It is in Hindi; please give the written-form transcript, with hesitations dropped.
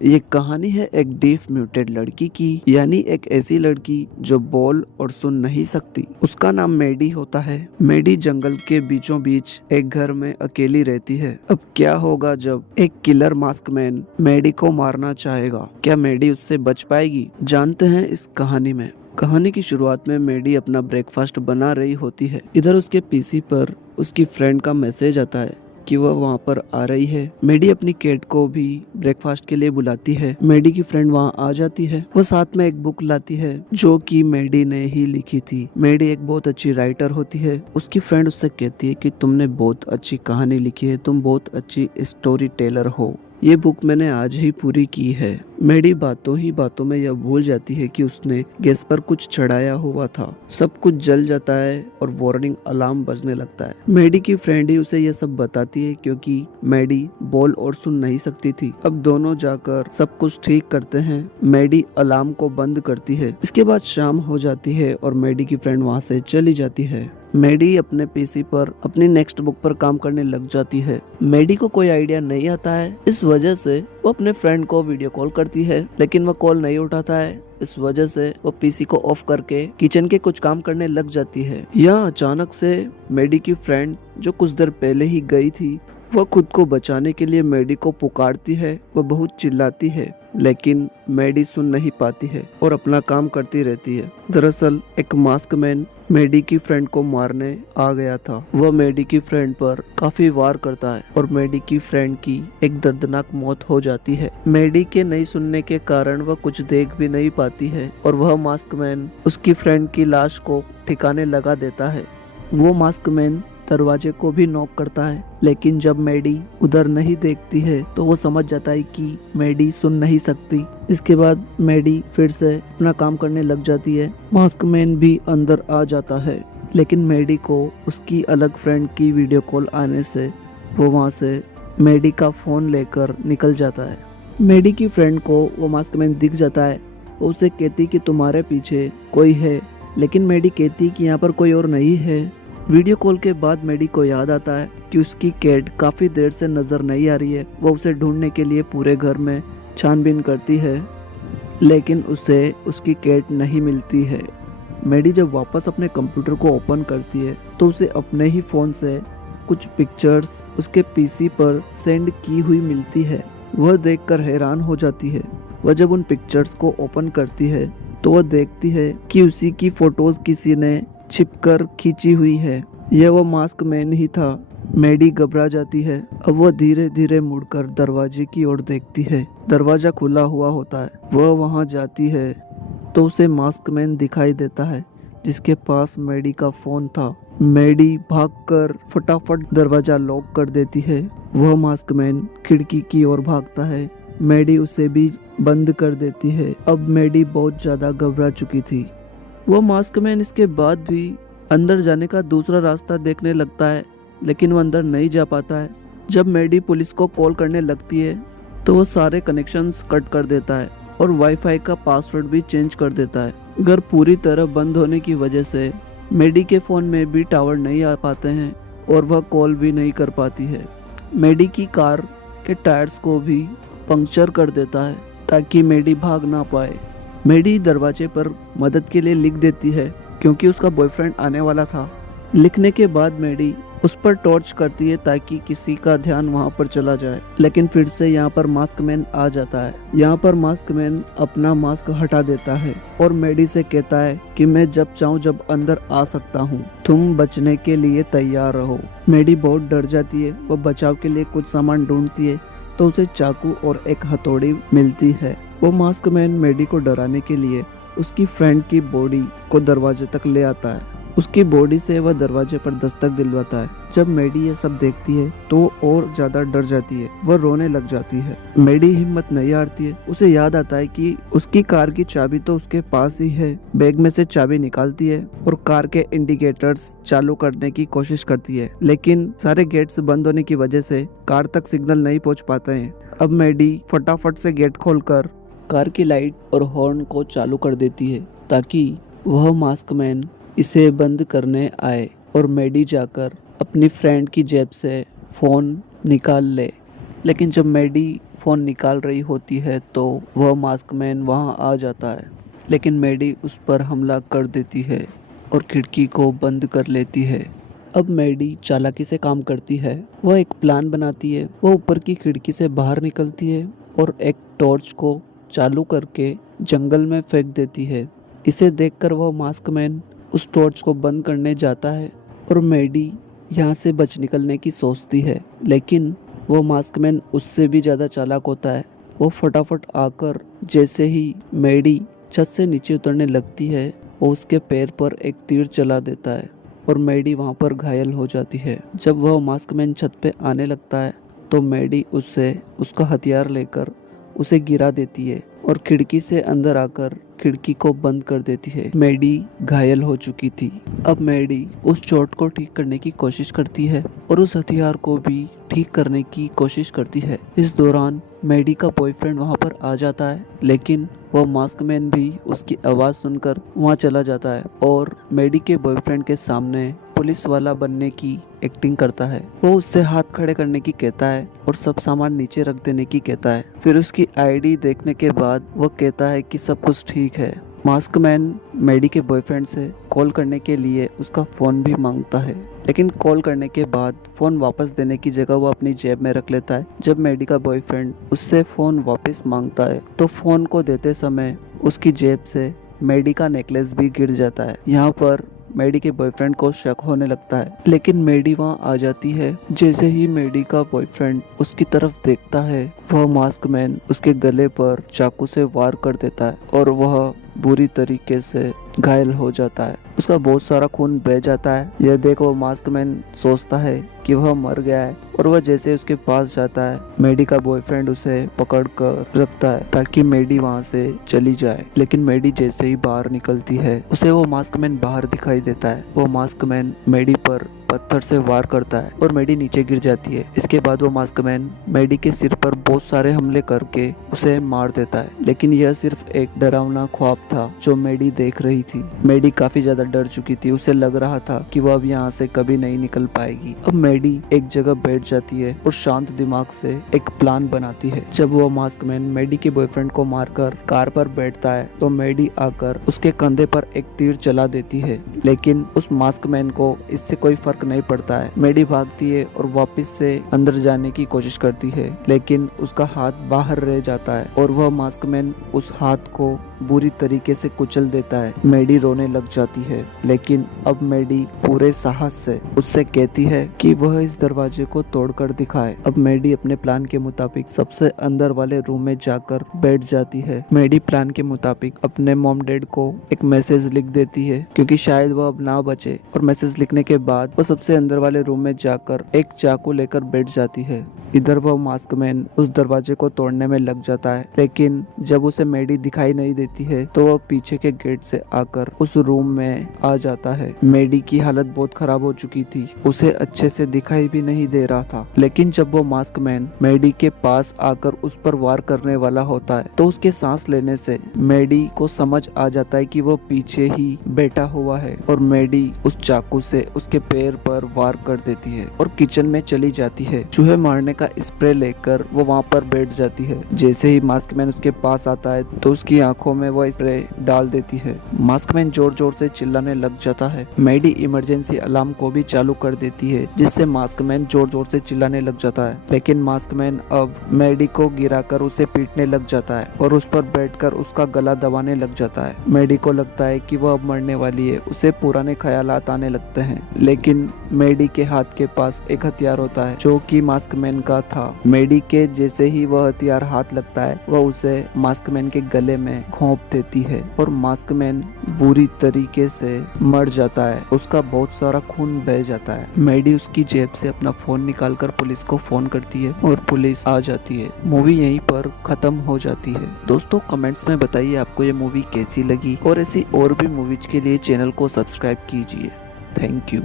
ये कहानी है एक डीफ म्यूटेड लड़की की, यानी एक ऐसी लड़की जो बोल और सुन नहीं सकती। उसका नाम मेडी होता है। मेडी जंगल के बीचों बीच एक घर में अकेली रहती है। अब क्या होगा जब एक किलर मास्क मैन मेडी को मारना चाहेगा? क्या मेडी उससे बच पाएगी? जानते हैं इस कहानी में। कहानी की शुरुआत में मेडी अपना ब्रेकफास्ट बना रही होती है। इधर उसके पीसी पर उसकी फ्रेंड का मैसेज आता है कि वह वहाँ पर आ रही है। मेडी अपनी कैट को भी ब्रेकफास्ट के लिए बुलाती है। मेडी की फ्रेंड वहाँ आ जाती है। वह साथ में एक बुक लाती है जो कि मेडी ने ही लिखी थी। मेडी एक बहुत अच्छी राइटर होती है। उसकी फ्रेंड उससे कहती है कि तुमने बहुत अच्छी कहानी लिखी है, तुम बहुत अच्छी स्टोरी टेलर हो। ये बुक मैंने आज ही पूरी की है। मेडी बातों ही बातों में यह भूल जाती है कि उसने गैस पर कुछ चढ़ाया हुआ था। सब कुछ जल जाता है और वार्निंग अलार्म बजने लगता है। मेडी की फ्रेंड ही उसे यह सब बताती है क्योंकि मेडी बोल और सुन नहीं सकती थी। अब दोनों जाकर सब कुछ ठीक करते हैं। मेडी अलार्म को बंद करती है। इसके बाद शाम हो जाती है और मेडी की फ्रेंड वहाँ से चली जाती है। मेडी अपने पीसी पर अपनी नेक्स्ट बुक पर काम करने लग जाती है। मेडी को कोई आइडिया नहीं आता है। इस वजह से वो अपने फ्रेंड को वीडियो कॉल करती है, लेकिन वह कॉल नहीं उठाता है। इस वजह से वो पीसी को ऑफ करके किचन के कुछ काम करने लग जाती है। यहाँ अचानक से मेडी की फ्रेंड जो कुछ देर पहले ही गई थी, वह खुद को बचाने के लिए मेडी को पुकारती है। वह बहुत चिल्लाती है, लेकिन मेडी सुन नहीं पाती है और अपना काम करती रहती है। दरअसल एक मास्क मैन मेडी की फ्रेंड को मारने आ गया था। वह मेडी की फ्रेंड पर काफी वार करता है और मेडी की फ्रेंड की एक दर्दनाक मौत हो जाती है। मेडी के नहीं सुनने के कारण वह कुछ देख भी नहीं पाती है और वह मास्क मैन उसकी फ्रेंड की लाश को ठिकाने लगा देता है। वो मास्क मैन दरवाजे को भी नॉक करता है, लेकिन जब मेडी उधर नहीं देखती है तो वो समझ जाता है कि मेडी सुन नहीं सकती। इसके बाद मेडी फिर से अपना काम करने लग जाती है। मास्क मैन भी अंदर आ जाता है, लेकिन मेडी को उसकी अलग फ्रेंड की वीडियो कॉल आने से वो वहाँ से मेडी का फोन लेकर निकल जाता है। मेडी की फ्रेंड को वो मास्क मैन दिख जाता है। वो उसे कहती कि तुम्हारे पीछे कोई है, लेकिन मेडी कहती कि यहाँ पर कोई और नहीं है। वीडियो कॉल के बाद मेडी को याद आता है कि उसकी कैट काफी देर से नजर नहीं आ रही है। वो उसे ढूंढने के लिए पूरे घर में छानबीन करती है, लेकिन उसे उसकी कैट नहीं मिलती है। मेडी जब वापस अपने कंप्यूटर को ओपन करती है तो उसे अपने ही फोन से कुछ पिक्चर्स उसके पीसी पर सेंड की हुई मिलती है। वह देखकर हैरान हो जाती है। वह जब उन पिक्चर्स को ओपन करती है तो वह देखती है कि उसी की फोटोज किसी ने छिपकर खींची हुई है। यह वो मास्क मैन ही था। मेडी घबरा जाती है। अब वह धीरे धीरे मुड़कर दरवाजे की ओर देखती है। दरवाजा खुला हुआ होता है। वह वहां जाती है तो उसे मास्क मैन दिखाई देता है, जिसके पास मेडी का फोन था। मेडी भागकर फटाफट दरवाजा लॉक कर देती है। वह मास्क मैन खिड़की की ओर भागता है। मेडी उसे भी बंद कर देती है। अब मेडी बहुत ज्यादा घबरा चुकी थी। वो मास्क मैन इसके बाद भी अंदर जाने का दूसरा रास्ता देखने लगता है, लेकिन वो अंदर नहीं जा पाता है। जब मेडी पुलिस को कॉल करने लगती है तो वो सारे कनेक्शंस कट कर देता है और वाईफाई का पासवर्ड भी चेंज कर देता है। घर पूरी तरह बंद होने की वजह से मेडी के फोन में भी टावर नहीं आ पाते हैं और वह कॉल भी नहीं कर पाती है। मेडी की कार के टायर्स को भी पंक्चर कर देता है ताकि मेडी भाग ना पाए। मेडी दरवाजे पर मदद के लिए लिख देती है क्योंकि उसका बॉयफ्रेंड आने वाला था। लिखने के बाद मेडी उस पर टॉर्च करती है ताकि किसी का ध्यान वहां पर चला जाए, लेकिन फिर से यहाँ पर मास्क मैन आ जाता है। यहाँ पर मास्क मैन अपना मास्क हटा देता है और मेडी से कहता है कि मैं जब चाहूँ जब अंदर आ सकता हूँ, तुम बचने के लिए तैयार रहो। मेडी बहुत डर जाती है। वो बचाव के लिए कुछ सामान ढूंढती है तो उसे चाकू और एक हथौड़ी मिलती है। वो मास्क मैन मेडी को डराने के लिए उसकी फ्रेंड की बॉडी को दरवाजे तक ले आता है। उसकी बॉडी से वह दरवाजे पर दस्तक दिलवाता है। जब मेडी ये सब देखती है तो और ज्यादा डर जाती है। वह रोने लग जाती है। मेडी हिम्मत नहीं हारती है। उसे याद आता है कि उसकी कार की चाबी तो उसके पास ही है। बैग में से चाबी निकालती है और कार के इंडिकेटर्स चालू करने की कोशिश करती है, लेकिन सारे गेट्स बंद होने की वजह से कार तक सिग्नल नहीं पहुँच पाते हैं। अब मेडी फटाफट से गेट खोलकर कार की लाइट और हॉर्न को चालू कर देती है ताकि वह मास्क मैन इसे बंद करने आए और मेडी जाकर अपनी फ्रेंड की जेब से फोन निकाल ले। लेकिन जब मेडी फ़ोन निकाल रही होती है तो वह मास्कमैन वहां आ जाता है, लेकिन मैडी उस पर हमला कर देती है और खिड़की को बंद कर लेती है। अब मैडी चालाकी से काम करती है। वह एक प्लान बनाती है। वह ऊपर की खिड़की से बाहर निकलती है और एक टॉर्च को चालू करके जंगल में फेंक देती है। इसे देखकर वह मास्कमैन उस टॉर्च को बंद करने जाता है और मैडी यहाँ से बच निकलने की सोचती है, लेकिन वो मास्कमैन उससे भी ज़्यादा चालाक होता है। वो फटाफट आकर जैसे ही मैडी छत से नीचे उतरने लगती है, वो उसके पैर पर एक तीर चला देता है और मैडी वहाँ पर घायल हो जाती है। जब वह मास्कमैन छत पे आने लगता है तो मैडी उससे उसका हथियार लेकर उसे गिरा देती है और खिड़की से अंदर आकर खिड़की को बंद कर देती है। मैडी घायल हो चुकी थी। अब मैडी उस चोट को ठीक करने की कोशिश करती है और उस हथियार को भी ठीक करने की कोशिश करती है। इस दौरान मैडी का बॉयफ्रेंड वहां पर आ जाता है, लेकिन वह मास्कमैन भी उसकी आवाज़ सुनकर वहां चला जाता है और मैडी के बॉयफ्रेंड के सामने पुलिस वाला बनने की एक्टिंग करता है। वो उससे हाथ खड़े करने की कहता है और सब सामान नीचे रख देने की कहता है। फिर उसकी आईडी देखने के बाद वो कहता है कि सब कुछ ठीक है। मास्कमैन मैडी के बॉयफ्रेंड से कॉल करने के लिए उसका फ़ोन भी मांगता है, लेकिन कॉल करने के बाद फ़ोन वापस देने की जगह वो अपनी जेब में रख लेता है। जब मैडी का बॉयफ्रेंड उससे फ़ोन वापस मांगता है तो फ़ोन को देते समय उसकी जेब से मैडी का नेकलेस भी गिर जाता है। यहाँ पर मैडी के बॉयफ्रेंड को शक होने लगता है, लेकिन मैडी वहाँ आ जाती है। जैसे ही मैडी का बॉयफ्रेंड उसकी तरफ देखता है, वह मास्कमैन उसके गले पर चाकू से वार कर देता है और वह बुरी तरीके से घायल हो जाता है। उसका बहुत सारा खून बह जाता है। यह देख वो मास्कमैन सोचता है कि वह मर गया है और वह जैसे उसके पास जाता है, मैडी का बॉयफ्रेंड उसे पकड़ कर रखता है ताकि मैडी वहाँ से चली जाए। लेकिन मैडी जैसे ही बाहर निकलती है, उसे वो मास्कमैन बाहर दिखाई देता है। वो मास्कमैन मैडी पर पत्थर से वार करता है और मैडी नीचे गिर जाती है। इसके बाद वो मास्कमैन मैडी के सिर पर बहुत सारे हमले करके उसे मार देता है, लेकिन यह सिर्फ एक डरावना ख्वाब था जो मैडी देख रही थी। मैडी काफी ज्यादा डर चुकी थी। उसे लग रहा था कि वह अब यहाँ से कभी नहीं निकल पाएगी। अब मैडी एक जगह बैठ जाती है और शांत दिमाग से एक प्लान बनाती है। जब वो मास्कमैन मैडी के बॉयफ्रेंड को मारकर कार पर बैठता है तो मैडी आकर उसके कंधे पर एक तीर चला देती है, लेकिन उस मास्कमैन को इससे कोई फर्क नहीं पड़ता है। मैडी भागती है और वापस से अंदर जाने की कोशिश करती है, लेकिन उसका हाथ बाहर रह जाता है और वह मास्कमैन उस हाथ को बुरी तरीके से कुचल देता है। मैडी रोने लग जाती है, लेकिन अब मैडी पूरे साहस से उससे कहती है कि वह इस दरवाजे को तोड़कर दिखाए। अब मैडी अपने प्लान के मुताबिक सबसे अंदर वाले रूम में जाकर बैठ जाती है। मैडी प्लान के मुताबिक अपने मॉम डैड को एक मैसेज लिख देती है, क्योंकि शायद वह अब ना बचे, और मैसेज लिखने के बाद वह सबसे अंदर वाले रूम में जाकर एक चाकू लेकर बैठ जाती है। इधर वह मास्कमैन उस दरवाजे को तोड़ने में लग जाता है, लेकिन जब उसे मैडी दिखाई नहीं देती है तो वह पीछे के गेट से आकर उस रूम में आ जाता है। मैडी की हालत बहुत खराब हो चुकी थी, उसे अच्छे से दिखाई भी नहीं दे रहा था, लेकिन जब वो मास्कमैन मैडी के पास आकर उस पर वार करने वाला होता है तो उसके सांस लेने से मैडी को समझ आ जाता है कि वो पीछे ही बैठा हुआ है और मैडी उस चाकू से उसके पैर पर वार कर देती है और किचन में चली जाती है। चूहे मारने का स्प्रे लेकर वो वहाँ पर बैठ जाती है। जैसे ही मास्कमैन उसके पास आता है तो उसकी आंखों में वो स्प्रे डाल देती है। मास्कमैन जोर जोर से चिल्लाने लग जाता है। मैडी इमरजेंसी अलार्म को भी चालू कर देती है, जिससे मास्कमैन जोर जोर से चिल्लाने लग जाता है, लेकिन मास्कमैन अब मैडी को गिराकर उसे पीटने लग जाता है और उस पर बैठकर उसका गला दबाने लग जाता है। मैडी को लगता है कि वह अब मरने वाली है। उसे पुराने ख्यालात आने लगते हैं, लेकिन मैडी के हाथ के पास एक हथियार होता है जो कि मास्कमैन का था। मैडी के जैसे ही वह हथियार हाथ लगता है, वह उसे मास्कमैन के गले में घोंप देती है और मास्कमैन बुरी तरीके से मर जाता है। उसका बहुत सारा खून बह जाता है। मैडी उसकी जेब से अपना फोन निकालकर पुलिस को फोन करती है और पुलिस आ जाती है। मूवी यहीं पर खत्म हो जाती है। दोस्तों, कमेंट्स में बताइए आपको ये मूवी कैसी लगी, और ऐसी और भी मूवीज के लिए चैनल को सब्सक्राइब कीजिए। Thank you.